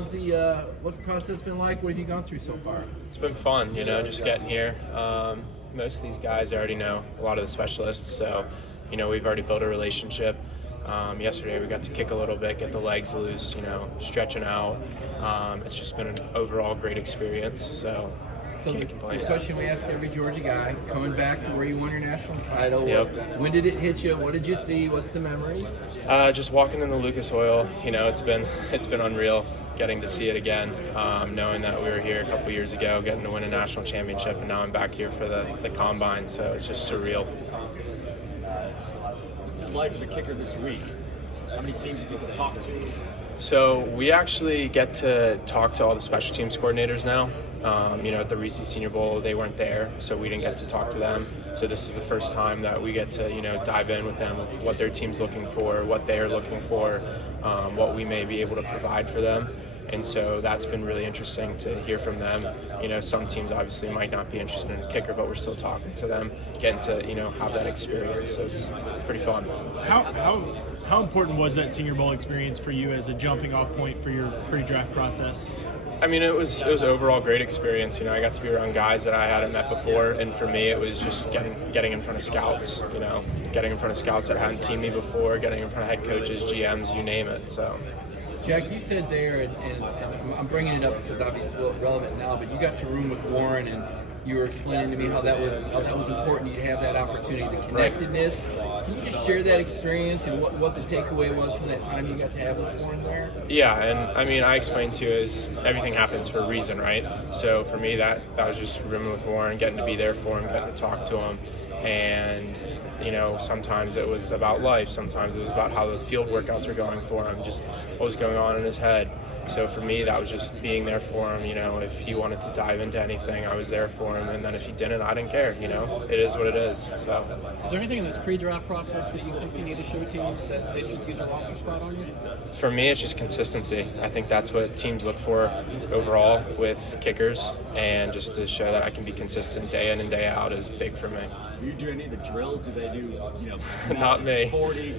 What's the process been like? What have you gone through so far? It's been fun, just getting here. Most of these guys I already know, a lot of the specialists, so, we've already built a relationship. Yesterday we got to kick a little bit, get the legs loose, stretching out. It's just been an overall great experience, so can't complain. The question we ask every Georgia guy, coming back to where you won your national title, Yep. When did it hit you? What did you see? What's the memories? Just walking in the Lucas Oil, it's been unreal getting to see it again, knowing that we were here a couple years ago, getting to win a national championship, and now I'm back here for the combine, so it's just surreal. What's the life of the kicker this week? How many teams do you get to talk to? So we actually get to talk to all the special teams coordinators now. At the Reese Senior Bowl, they weren't there, so we didn't get to talk to them. So this is the first time that we get to, dive in with them of what their team's looking for, what they are looking for, what we may be able to provide for them. And so that's been really interesting to hear from them. Some teams obviously might not be interested in a kicker, but we're still talking to them, getting to, have that experience. So it's pretty fun. How important was that Senior Bowl experience for you as a jumping off point for your pre-draft process? I mean, it was overall great experience. I got to be around guys that I hadn't met before, and for me, it was just getting in front of scouts. Getting in front of scouts that hadn't seen me before, getting in front of head coaches, GMs, you name it. So. Jack, you said there, and I'm bringing it up because obviously it's relevant now, but you got to room with Warren, and you were explaining to me how that was important to have that opportunity, the connectedness. Can you just share that experience and what the takeaway was from that time you got to have with Warren there? Yeah, and I mean, I explained to you is everything happens for a reason, right? So for me, that was just rooming with Warren, getting to be there for him, getting to talk to him. And, sometimes it was about life. Sometimes it was about how the field workouts were going for him, just what was going on in his head. So for me, that was just being there for him. If he wanted to dive into anything, I was there for him. And then if he didn't, I didn't care. It is what it is. So. Is there anything in this pre-draft process that you think you need to show teams that they should use a roster spot on you? For me, it's just consistency. I think that's what teams look for overall with kickers. And just to show that I can be consistent day in and day out is big for me. Do you do any of the drills? Do they do, Not me. 40,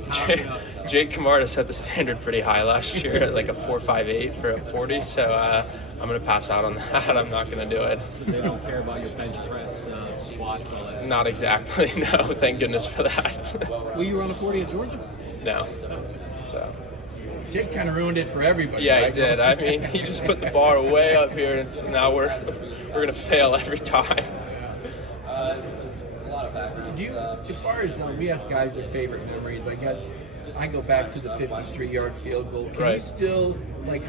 Jake Carter set the standard pretty high last year at like a 4.58 for a 40, so I'm going to pass out on that. I'm not going to do it. So they don't care about your bench press, squats, all that stuff? Not exactly, no. Thank goodness for that. Will you run a 40 at Georgia? No. So. Jake kind of ruined it for everybody. Yeah, right? he did. I mean, he just put the bar way up here, and now we're going to fail every time. As far as we ask guys their favorite memories, I guess I go back to the 53-yard field goal. Can you still,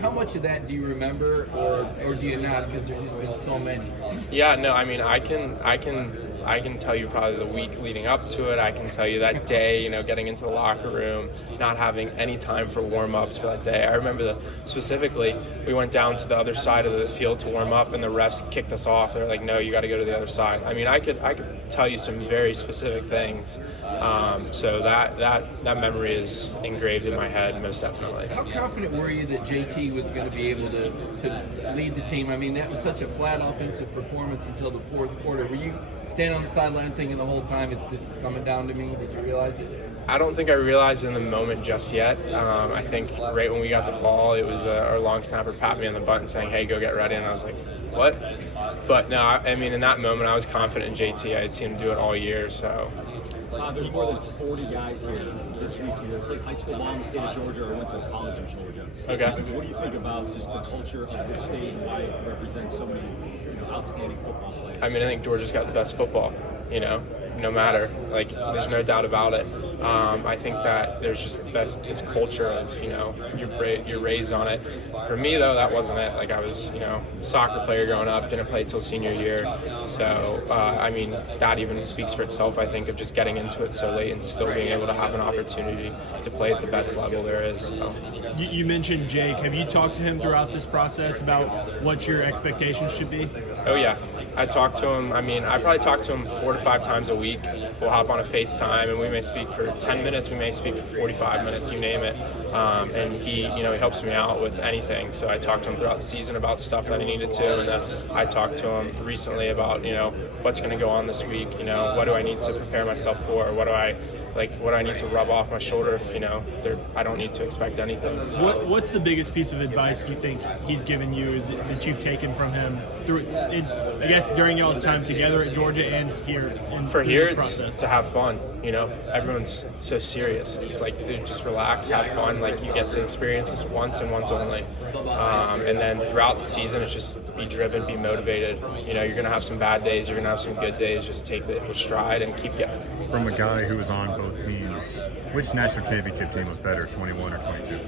how much of that do you remember, or do you not? Because there's just been so many. Yeah, no, I mean, I can tell you probably the week leading up to it. I can tell you that day, getting into the locker room, not having any time for warm-ups for that day. I remember specifically, we went down to the other side of the field to warm up, and the refs kicked us off. They're like, no, you got to go to the other side. I mean, I could tell you some very specific things. So that memory is engraved in my head, most definitely. How confident were you that JT was going to be able to lead the team? I mean, that was such a flat offensive performance until the fourth quarter. Were you standing on the sideline thinking the whole time, this is coming down to me? Did you realize it? I don't think I realized in the moment just yet. I think right when we got the ball, it was our long snapper pat me on the butt and saying, hey, go get ready. And I was like, what? But no, I mean, in that moment, I was confident in JT. I had seen him do it all year, so. There's more than 40 guys here this week either played high school ball in the state of Georgia or went to college in Georgia. Okay. What do you think about just the culture of this state and why it represents so many outstanding football players? I mean, I think Georgia's got the best football, no matter. There's no doubt about it. I think that there's just this culture of, you're raised on it. For me, though, that wasn't it. I was, a soccer player growing up, didn't play till senior year. So, I mean, that even speaks for itself, I think, of just getting into it so late and still being able to have an opportunity to play at the best level there is. So. You mentioned Jake. Have you talked to him throughout this process about what your expectations should be? Oh, yeah. I talk to him. I mean, I probably talk to him 4 to 5 times a week. We'll hop on a FaceTime, and we may speak for 10 minutes. We may speak for 45 minutes, you name it. And he helps me out with anything. So I talked to him throughout the season about stuff that I needed to, and then I talked to him recently about, what's going to go on this week. What do I need to prepare myself for? What do I like what I need to rub off my shoulder if, I don't need to expect anything. So. What's the biggest piece of advice you think he's given you that you've taken from him I guess during y'all's time together at Georgia and here in For here, this it's process? to have fun. Everyone's so serious. It's like, dude, just relax, have fun. Like, you get to experience this once and once only. And then throughout the season, it's just be driven, be motivated. You're going to have some bad days, you're going to have some good days. Just take it with stride and keep going. From a guy who was on both teams, which national championship team was better, 21 or 22?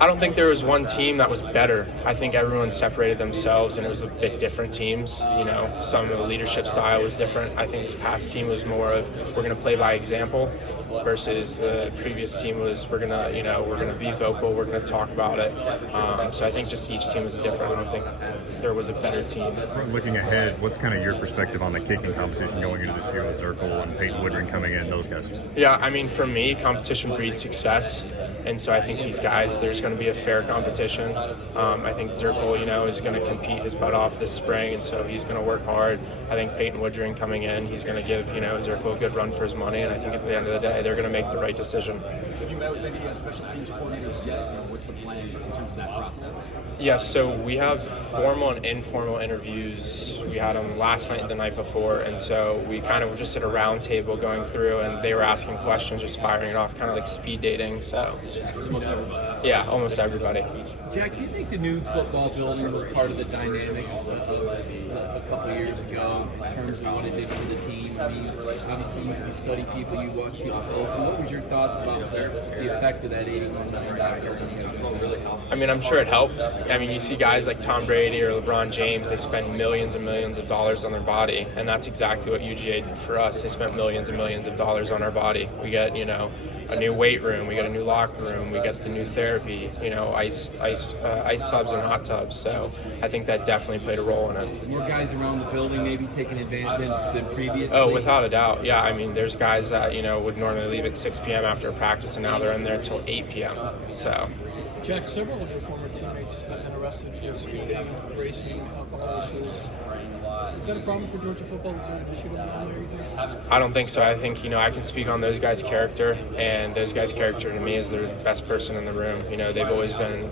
I don't think there was one team that was better. I think everyone separated themselves, and it was a bit different teams. Some of the leadership style was different. I think this past team was more of we're going to play by example, versus the previous team was we're gonna be vocal, we're gonna talk about it. So I think just each team was different. I don't think there was a better team. Looking ahead, what's kind of your perspective on the kicking competition going into this year with Zirkle and Peyton Woodring coming in, those guys? Yeah, I mean, for me, competition breeds success. And so I think these guys, there's going to be a fair competition. I think Zirkle, is going to compete his butt off this spring, and so he's going to work hard. I think Peyton Woodring coming in, he's going to give, Zirkle a good run for his money, and I think at the end of the day, they're going to make the right decision. Have you met with any special teams coordinators yet? What's the plan in terms of that process? Yeah, so we have formal and informal interviews. We had them last night and the night before, and so we kind of just at a round table going through, and they were asking questions, just firing it off, kind of like speed dating. So, yeah, almost everybody. Jack, do you think the new football building was part of the dynamic of a couple of years ago in terms of what it did for the team? I mean, obviously you study people, you watch people closely. What was your thoughts about the effect of that $81 million? I mean, I'm sure it helped. I mean, you see guys like Tom Brady or LeBron James, they spend millions and millions of dollars on their body, and that's exactly what UGA did for us. They spent millions and millions of dollars on our body. We get, a new weight room, we get a new locker room, we get the new therapy, ice tubs and hot tubs. So I think that definitely played a role in it. More guys around the building maybe taking advantage than previously? Oh, without a doubt. Yeah, I mean, there's guys that, would normally leave at 6 p.m. after a practice, and now they're in there until 8 p.m. So. Jack, several of your former teammates have been arrested for speeding, racing, alcohol issues. Is that a problem for Georgia football? Is there an issue going on there, you think? I don't think so. I think, I can speak on those guys' character, and those guys' character to me is they're the best person in the room. They've always been an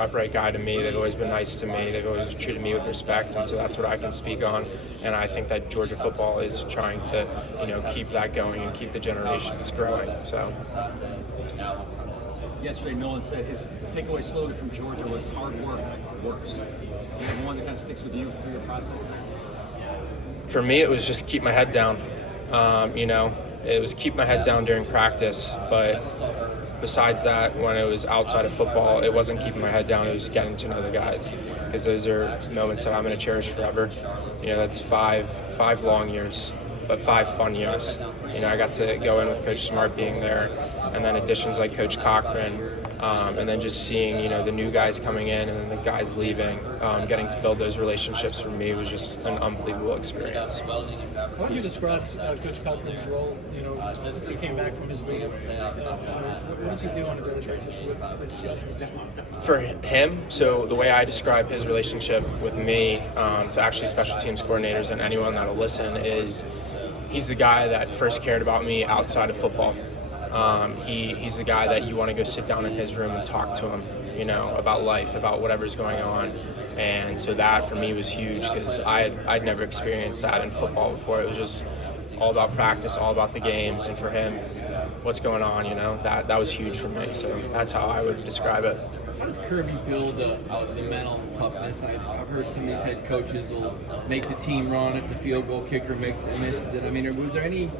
upright guy to me. They've always been nice to me. They've always treated me with respect, and so that's what I can speak on. And I think that Georgia football is trying to, keep that going and keep the generations growing. So. Yesterday, Nolan said his takeaway slogan from Georgia was hard work works. Do you have one that kind of sticks with you through your process? For me, it was just keep my head down. It was keep my head down during practice, but besides that, when it was outside of football, it wasn't keeping my head down, it was getting to know the guys, because those are moments that I'm going to cherish forever. That's five long years, but 5 fun years. I got to go in with Coach Smart being there, and then additions like Coach Cochran, and then just seeing, the new guys coming in and then the guys leaving, getting to build those relationships for me was just an unbelievable experience. How would you describe Coach Cochran's role, since he came back from his leave? What does he do on a daily basis with specials? For him, so the way I describe his relationship with me to actually special teams coordinators and anyone that'll listen is he's the guy that first cared about me outside of football. He's the guy that you want to go sit down in his room and talk to him, about life, about whatever's going on. And so that for me was huge, because I'd never experienced that in football before. It was just all about practice, all about the games, and for him, what's going on, that was huge for me. So that's how I would describe it. How does Kirby build the mental toughness? I've heard some of these head coaches will make the team run if the field goal kicker makes it, misses it. I mean, was there any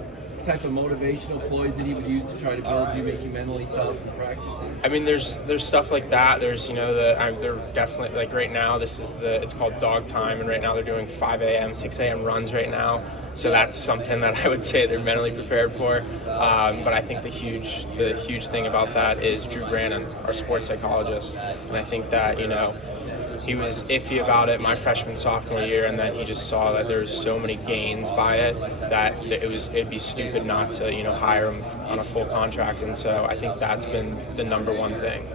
type of motivational ploys that he would use to try to build you, make you mentally tough in practices? I mean, there's stuff like that. There's, they're definitely, like right now, it's called dog time, and right now they're doing 5 a.m., 6 a.m. runs right now. So that's something that I would say they're mentally prepared for. But I think the huge thing about that is Drew Brannon, our sports psychologist. And I think that, he was iffy about it my freshman, sophomore year, and then he just saw that there was so many gains by it that it'd be stupid not to, hire him on a full contract. And so I think that's been the number one thing.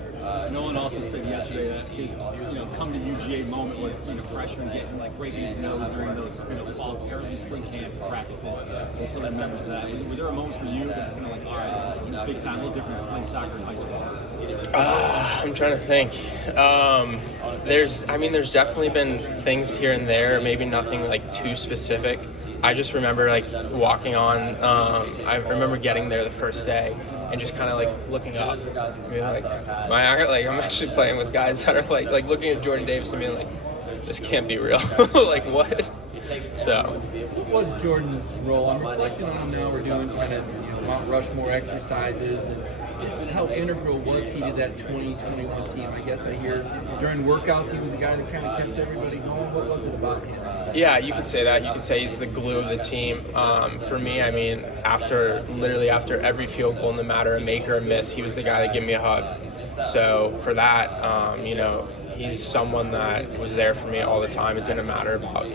Nolan also said yesterday that his come to UGA moment was freshman getting breaking his nose during those fall early spring camp practices. He still remembers that. Was there a moment for you that was kind of all right, this is big time, a little different than playing soccer in high school? I'm trying to think. There's definitely been things here and there, maybe nothing too specific. I just remember walking on. I remember getting there the first day and just kind of looking up, and being I'm actually playing with guys that are looking at Jordan Davis and being this can't be real. What? So. What was Jordan's role? I'm reflecting on him now. We're doing kind of Mount Rushmore exercises, and just how integral was he to that 2021 team? I guess I hear during workouts he was a guy that kind of kept everybody going. What was it about him? Yeah, you could say that. You could say he's the glue of the team. For me, after every field goal, no matter a make or a miss, he was the guy that gave me a hug. So for that, he's someone that was there for me all the time. It didn't matter about,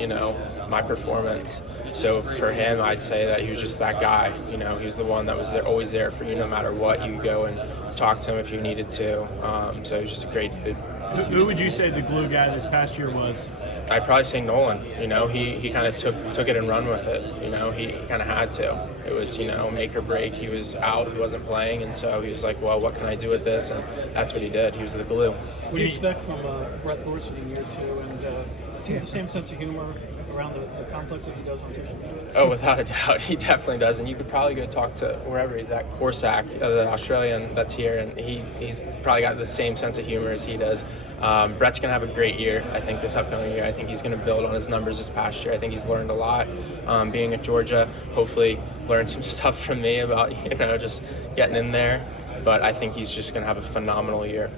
my performance. So for him, I'd say that he was just that guy. He was the one that was there, always there for you no matter what. You could go and talk to him if you needed to. So he was just a great dude. Who would you say the glue guy this past year was? I'd probably say Nolan. He kind of took it and run with it. He kind of had to. It was, make or break. He was out, he wasn't playing, and so he was like, well, what can I do with this? And that's what he did. He was the glue. What do you expect from Brett Thorson in year 2? And does he have the same sense of humor around the complex as he does on social media? Oh, without a doubt, he definitely does. And you could probably go talk to wherever he's at, Corsac, the Australian that's here, and he's probably got the same sense of humor as he does. Brett's going to have a great year, I think, this upcoming year. I think he's going to build on his numbers this past year. I think he's learned a lot being at Georgia. Hopefully learned some stuff from me about, just getting in there. But I think he's just going to have a phenomenal year.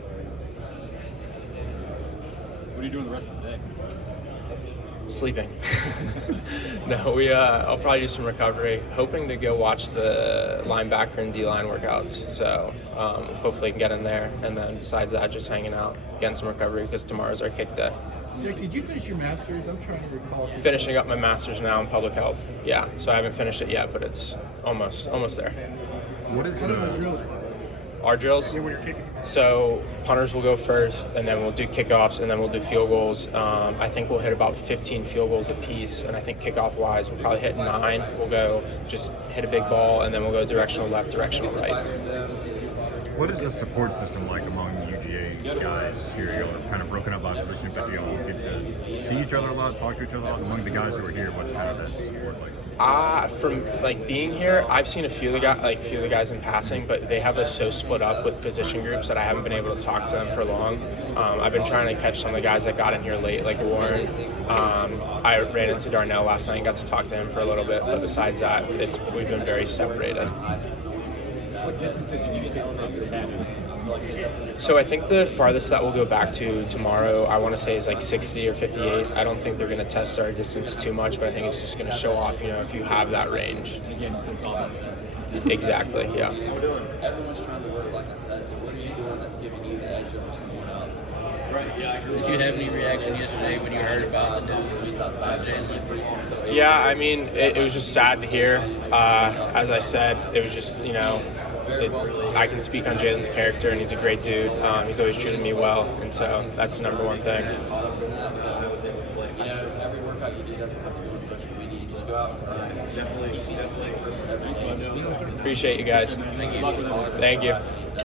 What are you doing the rest of the day? Sleeping. No, I'll probably do some recovery. Hoping to go watch the linebacker and D-line workouts. So hopefully can get in there. And then besides that, just hanging out, getting some recovery because tomorrow's our kick day. Jack, did you finish your master's? I'm trying to recall. Finishing up my master's now in public health. Yeah, so I haven't finished it yet, but it's almost there. What is How do the drills work? Our drills? Yeah, when you're kicking. So punters will go first, and then we'll do kickoffs, and then we'll do field goals. I think we'll hit about 15 field goals apiece, and I think kickoff-wise we'll probably hit 9. We'll go just hit a big ball, and then we'll go directional left, directional right. What is the support system like among UGA guys here? You're kind of broken up by position, but do you all get to see each other a lot, talk to each other a lot? Among the guys who are here, what's kind of that support like? From being here, I've seen a few of the guys in passing, but they have us so split up with position groups that I haven't been able to talk to them for long. I've been trying to catch some of the guys that got in here late, like Warren. I ran into Darnell last night and got to talk to him for a little bit, but besides that, we've been very separated. What distances have you taken from the head? So I think the farthest that we'll go back to tomorrow, I want to say, is 60 or 58. I don't think they're going to test our distance too much, but I think it's just going to show off, if you have that range. Again, since all about consistency. Exactly, yeah. Everyone's trying to work, like I said. So what are you doing that's giving you the edge over someone else? Right. Yeah. Did you have any reaction yesterday when you heard about the news with Jalen? Yeah, it was just sad to hear. As I said, it was just, I can speak on Jalen's character, and he's a great dude. He's always treated me well, and so that's the number one thing. Every workout you do doesn't have to be on social media. You just go out and definitely. Appreciate you guys. Thank you. Thank you.